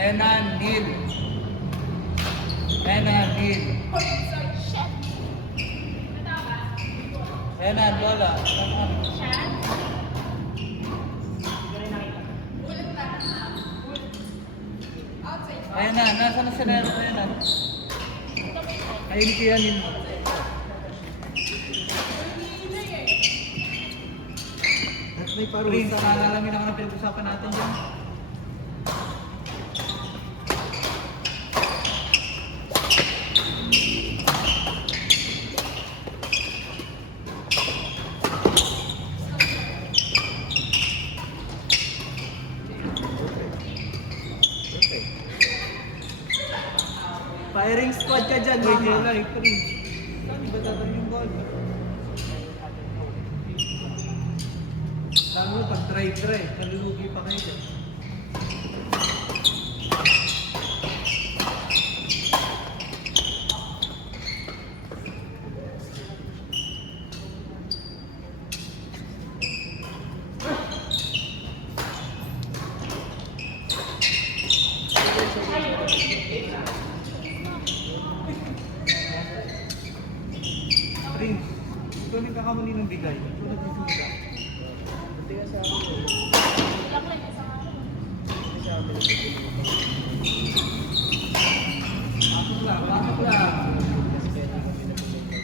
Renan, Neil. Renan, Neil. Renan, Lola. Renan, nasa na si Renan? Ayun kaya Neil. May parusa. Prince, naalalamin ako ng pinag-usapan natin dyan. Firing squad ka dyan, Wait, mama. Jela, Prince. Saan iba tatanong yung ball? Lalo pag try, malulugi pa kayo dyan. Prince, ikaw nang kakamuli ng bigay. Ikaw nagsisimula. Buti ka sa akin. Pasok lang, pasok lang.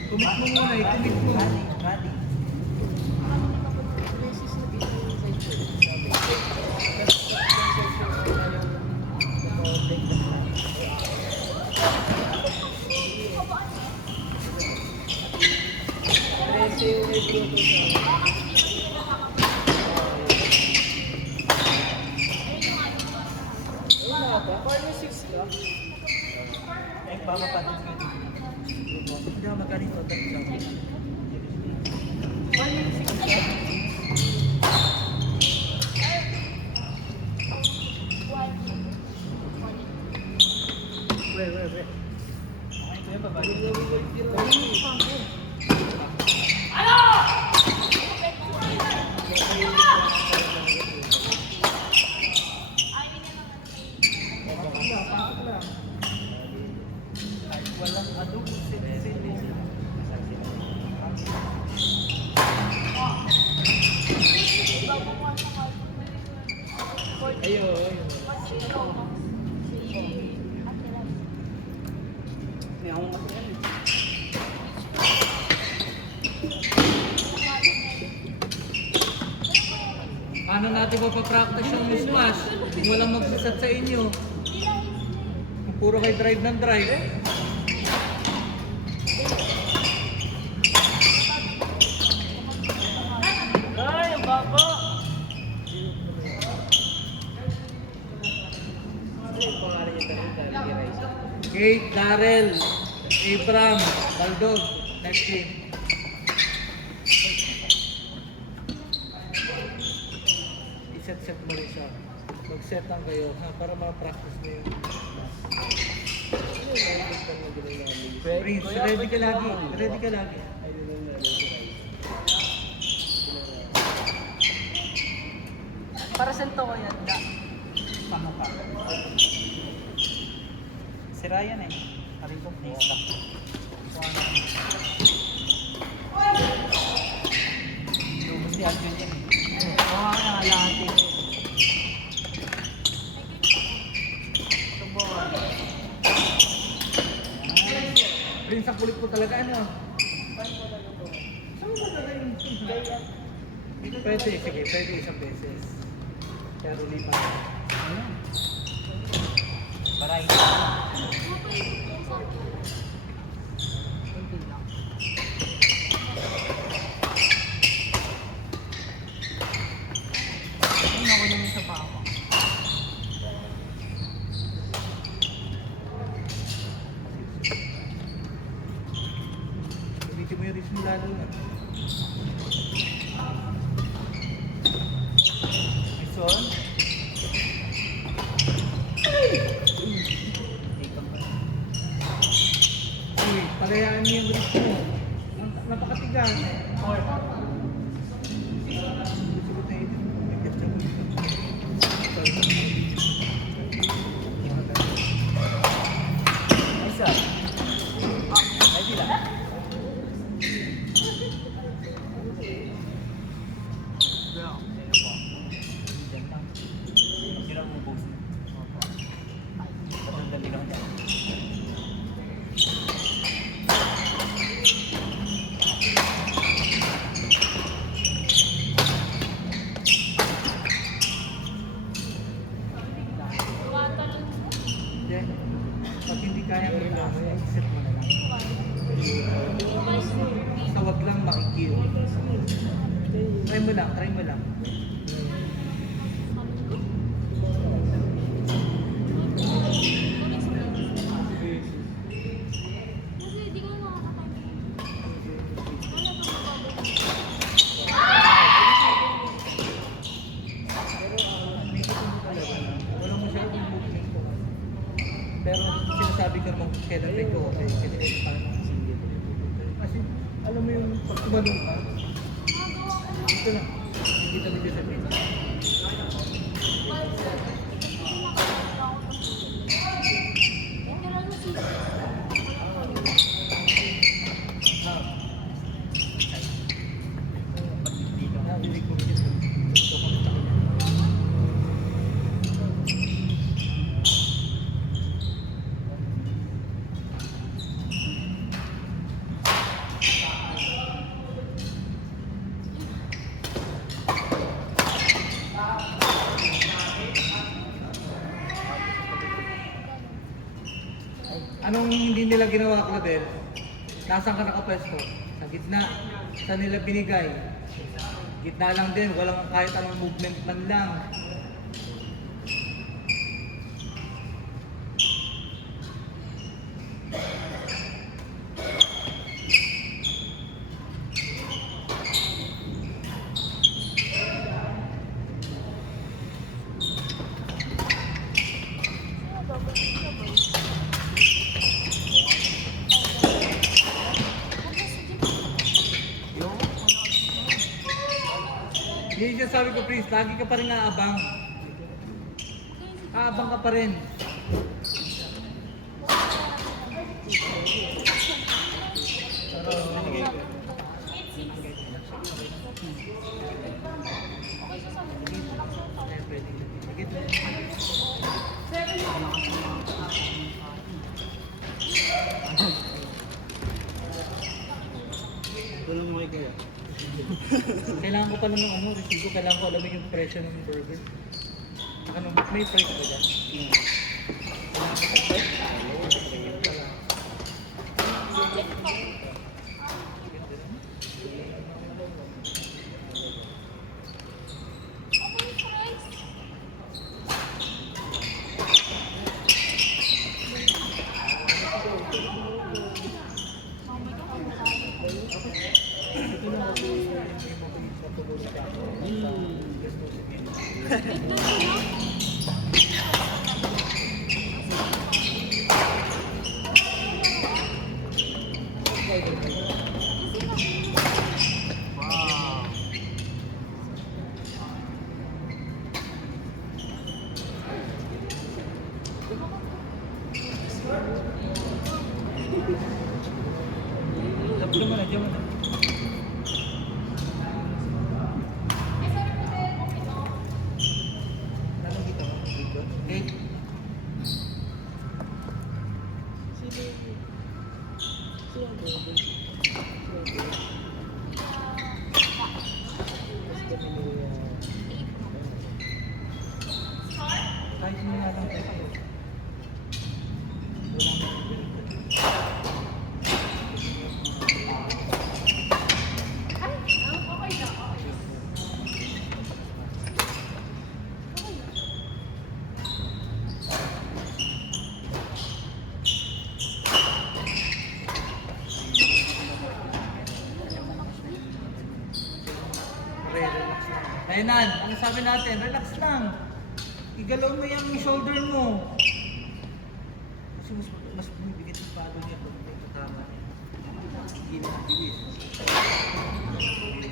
Commit mo muna, i-commit mo. Kati. Hindi ako magkanito. Wait. Kaya ba ba? Walang ano, Ayun. May akong kasi yan. Paano natin pa-practice yung smash? Kung walang magsasat sa inyo. Kung puro kayo drive ng drive. Ay, ang baba! Ano yung pangalan niya talaga? Kate, Darrell, Abram, Baldog. Next game. I-set mo rin siya. Mag-set lang kayo ha, para ma-practice mo yun. Prince, ready ka lagi. Ready ka lagi. Para sento ko yan. Paano pa? Si Ryan eh. Karin kong place ka. Lubos si Alvin yan eh. Oo nga, lahat eh. Prince, ang kulit mo talaga ano? Saan mo talaga yung pwede, sige, pwede isang beses. Kaya ruli pa. Ayan. Para hindi lang. Ano ako naman sa pako? Hindi mo yung ritmo lalo na. Ison? Uy, palayaan niyo yung ritmo. Napakatigas. kaya mo na, set mo na lang. Basta wag lang makikil. Try mo lang, try mo lang. Kasi di ko Walang masyadong movement ko. Pero sinasabi ko naman kailan rin ko okay. Kasi parang single. Kasi alam mo yung pag tumalong ka, ito lang. Hindi talaga sa pin. Narinig ko yun. Gusto ko na sa kanya. Anong hindi nila ginawa, Clavel? Nasaan ka nakapwesto? Sa gitna. Saan nila binigay? Gitna lang din. Walang kahit anong movement man lang. Hindi siya sabi ko, Prince, lagi ka pa rin aabang. Aabang ka pa rin. Walang may kaya. Kailangan ko pala ng ano, resibo. Kailangan ko alamin yung presyo ng burger. Ano, may price ba dyan? Kailangan ko pa Wow. Tapos naman, nandiyan mo na. Tanong dito, dito. Okay. Kahit mo na lang kasi. Wala mo. Relax lang. Kainan, ano sabi natin? Relax lang. Igalaw mo yung shoulder mo. Kasi mas bumibigit yung palo niya kung may katama niya. Hindi na mabilis.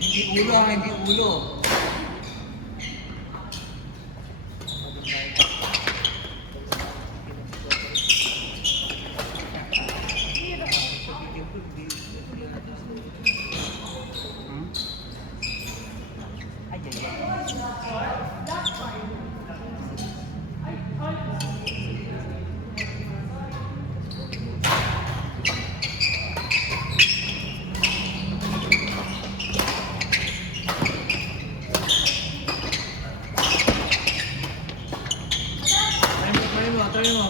Hindi ulo ha, hindi ulo. Try mo.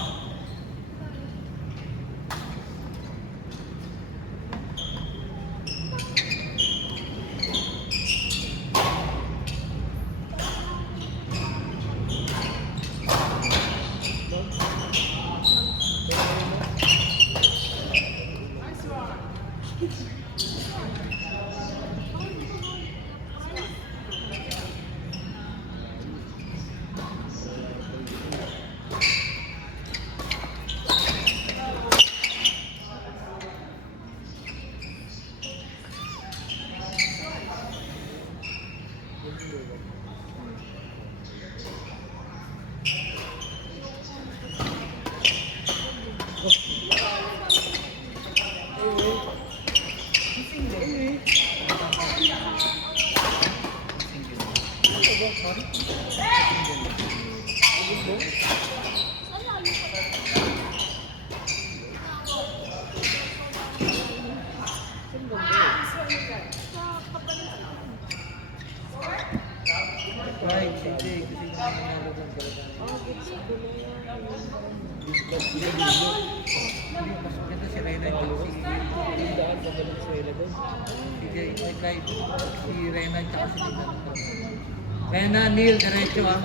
Mas maganda si Rena at si Tandaan ka ba ng Suela doon? Si Rena at si Nina. Rena, Neil, diretso ah.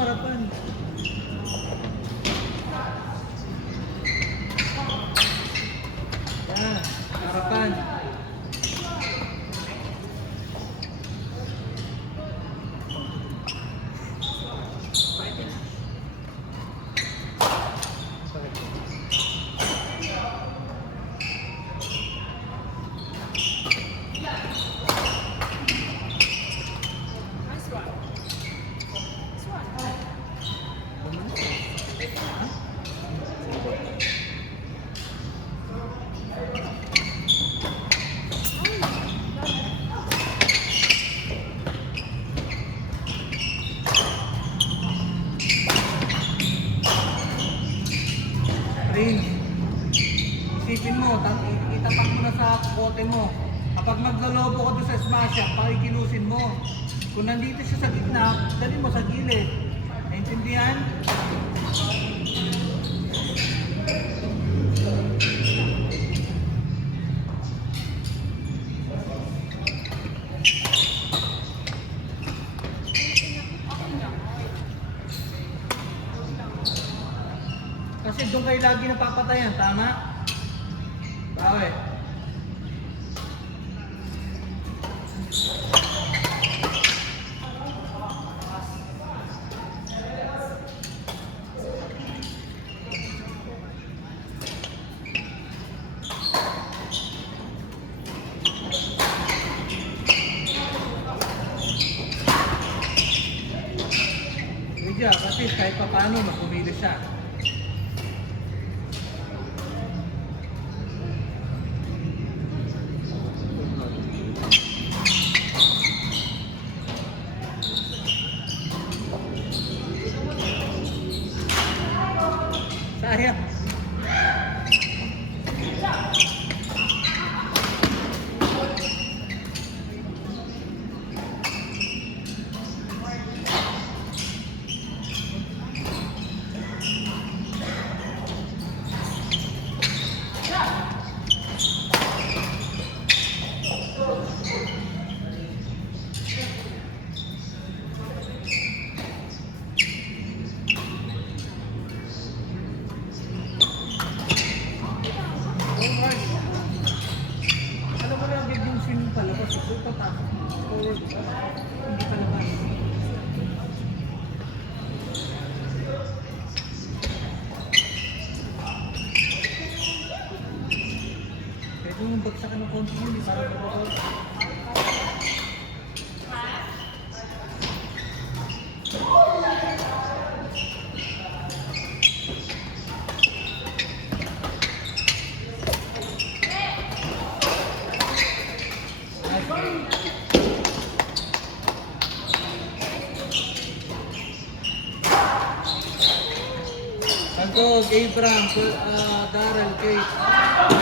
Harapan. Yan, harapan. Prince, isipin mo, itapak mo na sa kote mo. Kapag maglolobo ka doon sa smasher, pakikilusin mo. Kung nandito siya sa gitna, dali mo sa gilid. Naintindihan? Kasi doon kayo lagi napapatayan, tama? Bakit? Medya, kasi kahit pa paano, magpumili siya. Sayang. Alright. Alam mo lang, yung swimming palabas, ito papasok. Forward. Hindi palabas. Pwede mong bagsakan ng konti yun, di para palabas. Tagog, Abraham, Darrell, Kate.